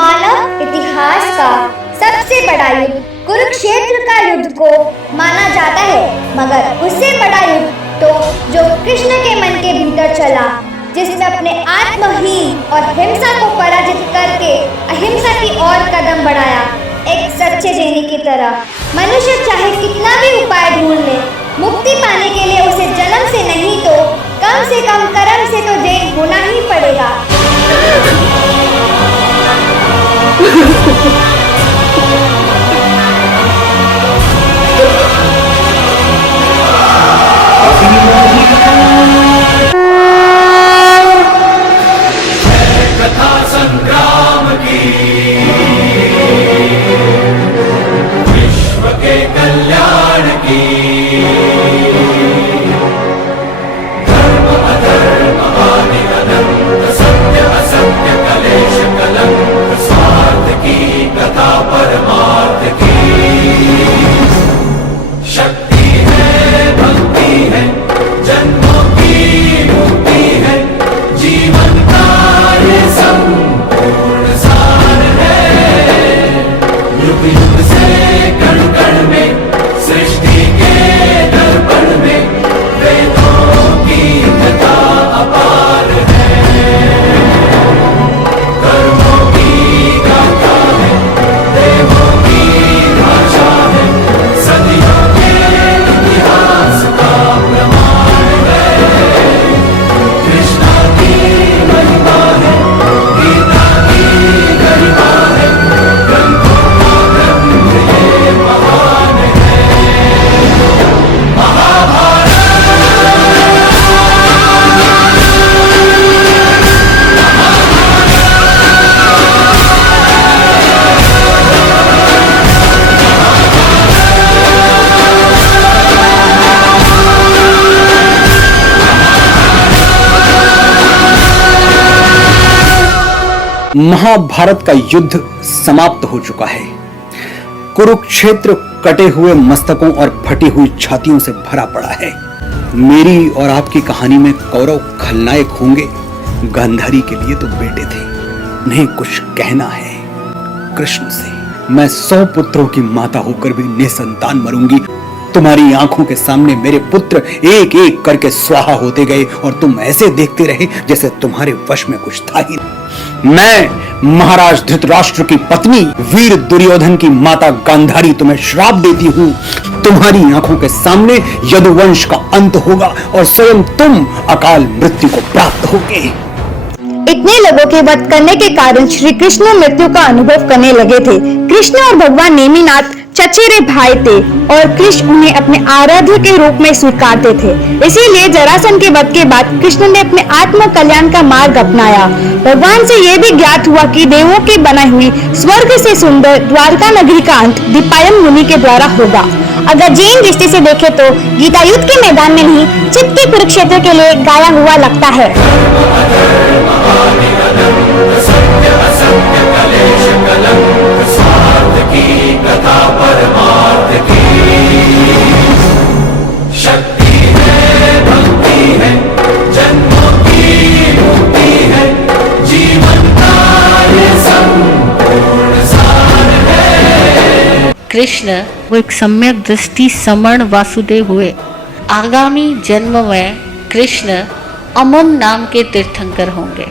मानव इतिहास का सबसे बड़ा युद्ध कुरुक्षेत्र का युद्ध को माना जाता है, मगर उससे बड़ा युद्ध तो जो कृष्ण के मन के भीतर चला, जिसने अपने आत्महीन और हिंसा को पराजित करके अहिंसा की ओर कदम बढ़ाया। एक सच्चे जैनी की तरह मनुष्य चाहे कितना भी उपाय ढूंढ ले, मुक्ति पाने के लिए उसे जन्म से नहीं तो कम से कम कर्म से तो जैन होना ही पड़ेगा। कथा संग्राम की, विश्व के कल्याण की, धर्म अधर्म आदि अनंत, सत्य असत्य कलेश कलंक, स्वार्थ की कथा परमार्थ की। शक्ति है, भक्ति है, जन्मों की मुक्ति है, जीवन का ये संपूर्ण सार है। युग युग से कण कण में, सृष्टि के दर्पण में, वेदों की कथा अपार है। कर्मों की गाथा है, देवों की भाषा है, सदियों के इतिहास का प्रमाण है। कृष्णा की महिमा है, गीता की गरिमा है, ग्रंथों का ग्रंथ ये महान है। महाभारत महाभारत का युद्ध समाप्त हो चुका है। कुरुक्षेत्र कटे हुए मस्तकों और फटी हुई छातियों से भरा पड़ा है। मेरी और आपकी कहानी में कौरव खलनायक होंगे, गांधारी के लिए तो बेटे थे। उन्हें कुछ कहना है कृष्ण से। मैं 100 पुत्रों की माता होकर भी निसंतान मरूंगी। तुम्हारी आंखों के सामने मेरे पुत्र एक एक करके स्वाहा होते गए और तुम ऐसे देखते रहे जैसे तुम्हारे वश में कुछ था ही नहीं। मैं महाराज धृतराष्ट्र की पत्नी वीर दुर्योधन की माता गांधारी तुम्हें श्राप देती हूँ। तुम्हारी आंखों के सामने यदुवंश का अंत होगा और स्वयं तुम अकाल मृत्यु को प्राप्त होगे। इतने लोगों के वध करने के कारण श्री कृष्ण मृत्यु का अनुभव करने लगे थे। कृष्ण और भगवान नेमिनाथ चचेरे भाई थे और कृष्ण उन्हें अपने आराध्य के रूप में स्वीकारते थे। इसीलिए जरासंध के वध के बाद कृष्ण ने अपने आत्म कल्याण का मार्ग अपनाया। भगवान से यह भी ज्ञात हुआ कि देवों की बनाई हुई स्वर्ग से सुंदर द्वारका नगरी का अंत दीपायन मुनि के द्वारा होगा। अगर जैन दृष्टि से देखे तो गीता युद्ध के मैदान में नहीं, चित्त के कुरुक्षेत्र के लिए गाया हुआ लगता है। सत्य असत्य कलेश कलंक, स्वार्थ की कथा परमार्थ की। शक्ति है, भक्ति है, जन्मों की मुक्ति है, जीवन का ये संपूर्ण सार है। कृष्ण वो एक सम्यक दृष्टि समर्ण वासुदेव हुए। आगामी जन्म में कृष्ण अमम नाम के तीर्थंकर होंगे।